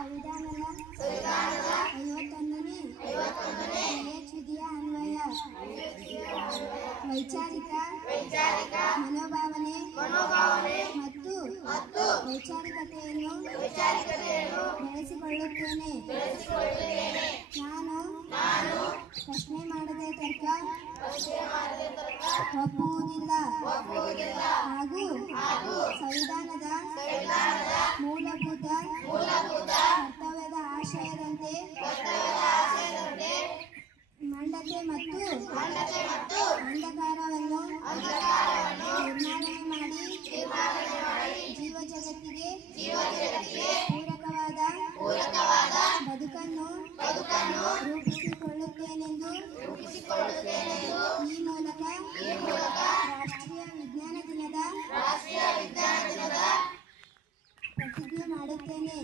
ಸಂವಿಧಾನದ 51ನೇ ವಿಧಿಯ ಅನ್ವಯ ವೈಚಾರಿಕ ಮನೋಭಾವನೆ ಮತ್ತು ವೈಚಾರಿಕತೆಯನ್ನು ಬೆಳೆಸಿಕೊಳ್ಳುತ್ತೇನೆ. ನಾನು ಪ್ರಶ್ನೆ ಮಾಡದೆ ತರ್ಕ ಒಪ್ಪುವುದಿಲ್ಲ ಹಾಗೂ ಸಂವಿಧಾನದ ಮೂಲಭೂತ ಕರ್ತವ್ಯದ ಆಶಯದಂತೆ ಮಂಡತೆ ಮತ್ತು ಅಂಧಕಾರವನ್ನು ನಿರ್ಮಾಣನೆ ಮಾಡಿ ಜೀವ ಜಗತ್ತಿಗೆ ಪೂರಕವಾದ ಬದುಕನ್ನು ರೂಪಿಸಿಕೊಳ್ಳುತ್ತೇನೆಂದು ಈ ಮೂಲಕ ರಾಷ್ಟ್ರೀಯ ವಿಜ್ಞಾನ ದಿನದ ಪ್ರತಿಜ್ಞೆ ಮಾಡುತ್ತೇನೆ.